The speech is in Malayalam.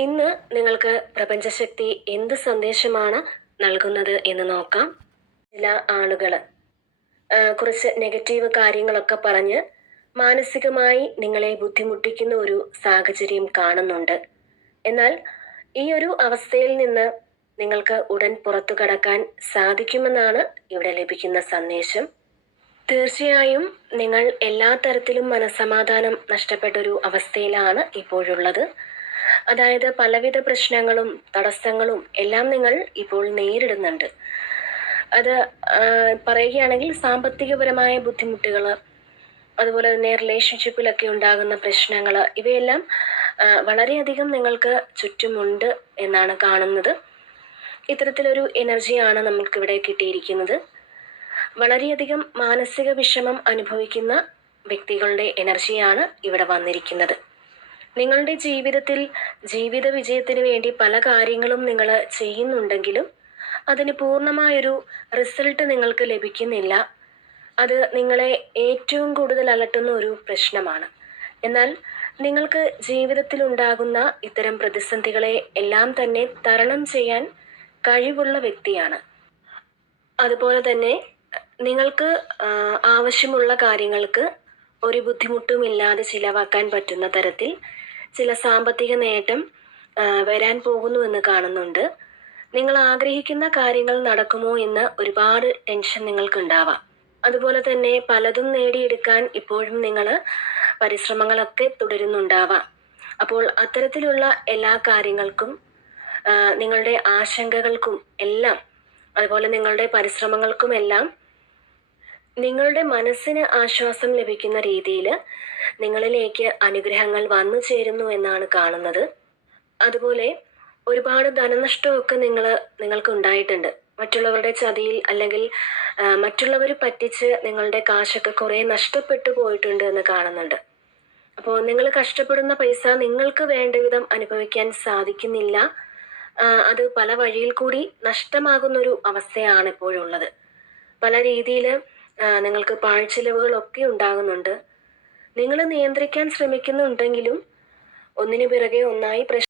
ഇന്ന് നിങ്ങൾക്ക് പ്രപഞ്ചശക്തി എന്ത് സന്ദേശമാണ് നൽകുന്നത് എന്ന് നോക്കാം. ചില ആളുകൾ കുറച്ച് നെഗറ്റീവ് കാര്യങ്ങളൊക്കെ പറഞ്ഞ് മാനസികമായി നിങ്ങളെ ബുദ്ധിമുട്ടിക്കുന്ന ഒരു സാഹചര്യം കാണുന്നുണ്ട്. എന്നാൽ ഈ ഒരു അവസ്ഥയിൽ നിന്ന് നിങ്ങൾക്ക് ഉടൻ പുറത്തു കടക്കാൻ സാധിക്കുമെന്നാണ് ഇവിടെ ലഭിക്കുന്ന സന്ദേശം. തീർച്ചയായും നിങ്ങൾ എല്ലാ തരത്തിലും മനസ്സമാധാനം നഷ്ടപ്പെട്ടൊരു അവസ്ഥയിലാണ് ഇപ്പോഴുള്ളത്. അതായത് പലവിധ പ്രശ്നങ്ങളും തടസ്സങ്ങളും എല്ലാം നിങ്ങൾ ഇപ്പോൾ നേരിടുന്നുണ്ട്. അത് പറയുകയാണെങ്കിൽ സാമ്പത്തികപരമായ ബുദ്ധിമുട്ടുകൾ, അതുപോലെ തന്നെ റിലേഷൻഷിപ്പിലൊക്കെ ഉണ്ടാകുന്ന പ്രശ്നങ്ങൾ, ഇവയെല്ലാം വളരെയധികം നിങ്ങൾക്ക് ചുറ്റുമുണ്ട് എന്നാണ് കാണുന്നത്. ഇത്തരത്തിലൊരു എനർജിയാണ് നമുക്കിവിടെ കിട്ടിയിരിക്കുന്നത്. വളരെയധികം മാനസിക വിഷമം അനുഭവിക്കുന്ന വ്യക്തികളുടെ എനർജിയാണ് ഇവിടെ വന്നിരിക്കുന്നത്. നിങ്ങളുടെ ജീവിതത്തിൽ ജീവിത വിജയത്തിന് വേണ്ടി പല കാര്യങ്ങളും നിങ്ങൾ ചെയ്യുന്നുണ്ടെങ്കിലും അതിന് പൂർണ്ണമായൊരു റിസൾട്ട് നിങ്ങൾക്ക് ലഭിക്കുന്നില്ല. അത് നിങ്ങളെ ഏറ്റവും കൂടുതൽ അലട്ടുന്ന ഒരു പ്രശ്നമാണ്. എന്നാൽ നിങ്ങൾക്ക് ജീവിതത്തിൽ ഉണ്ടാകുന്ന ഇത്തരം പ്രതിസന്ധികളെ എല്ലാം തന്നെ തരണം ചെയ്യാൻ കഴിവുള്ള വ്യക്തിയാണ്. അതുപോലെ തന്നെ നിങ്ങൾക്ക് ആവശ്യമുള്ള കാര്യങ്ങൾക്ക് ഒരു ബുദ്ധിമുട്ടുമില്ലാതെ ചിലവാക്കാൻ പറ്റുന്ന തരത്തിൽ ചില സാമ്പത്തിക നേട്ടം വരാൻ പോകുന്നു എന്ന് കാണുന്നുണ്ട്. നിങ്ങൾ ആഗ്രഹിക്കുന്ന കാര്യങ്ങൾ നടക്കുമോ എന്ന് ഒരുപാട് ടെൻഷൻ നിങ്ങൾക്കുണ്ടാവാം. അതുപോലെ തന്നെ പലതും നേടിയെടുക്കാൻ ഇപ്പോഴും നിങ്ങൾ പരിശ്രമങ്ങളൊക്കെ തുടരുന്നുണ്ടാവാം. അപ്പോൾ അത്തരത്തിലുള്ള എല്ലാ കാര്യങ്ങൾക്കും നിങ്ങളുടെ ആശങ്കകൾക്കും എല്ലാം, അതുപോലെ നിങ്ങളുടെ പരിശ്രമങ്ങൾക്കുമെല്ലാം നിങ്ങളുടെ മനസ്സിന് ആശ്വാസം ലഭിക്കുന്ന രീതിയിൽ നിങ്ങളിലേക്ക് അനുഗ്രഹങ്ങൾ വന്നു ചേരുന്നു എന്നാണ് കാണുന്നത്. അതുപോലെ ഒരുപാട് ധനനഷ്ടമൊക്കെ നിങ്ങൾക്ക് ഉണ്ടായിട്ടുണ്ട്. മറ്റുള്ളവരുടെ ചതിയിൽ അല്ലെങ്കിൽ മറ്റുള്ളവർ പറ്റിച്ച് നിങ്ങളുടെ കാശൊക്കെ കുറേ നഷ്ടപ്പെട്ടു പോയിട്ടുണ്ട് എന്ന് കാണുന്നുണ്ട്. അപ്പോൾ നിങ്ങൾ കഷ്ടപ്പെടുന്ന പൈസ നിങ്ങൾക്ക് വേണ്ട വിധം അനുഭവിക്കാൻ സാധിക്കുന്നില്ല. അത് പല വഴിയിൽ കൂടി നഷ്ടമാകുന്നൊരു അവസ്ഥയാണ് ഇപ്പോഴുള്ളത്. പല രീതിയിൽ നിങ്ങൾക്ക് പാഴ്ചെലവുകളൊക്കെ ഉണ്ടാകുന്നുണ്ട്. നിങ്ങൾ നിയന്ത്രിക്കാൻ ശ്രമിക്കുന്നുണ്ടെങ്കിലും ഒന്നിനു പിറകെ ഒന്നായി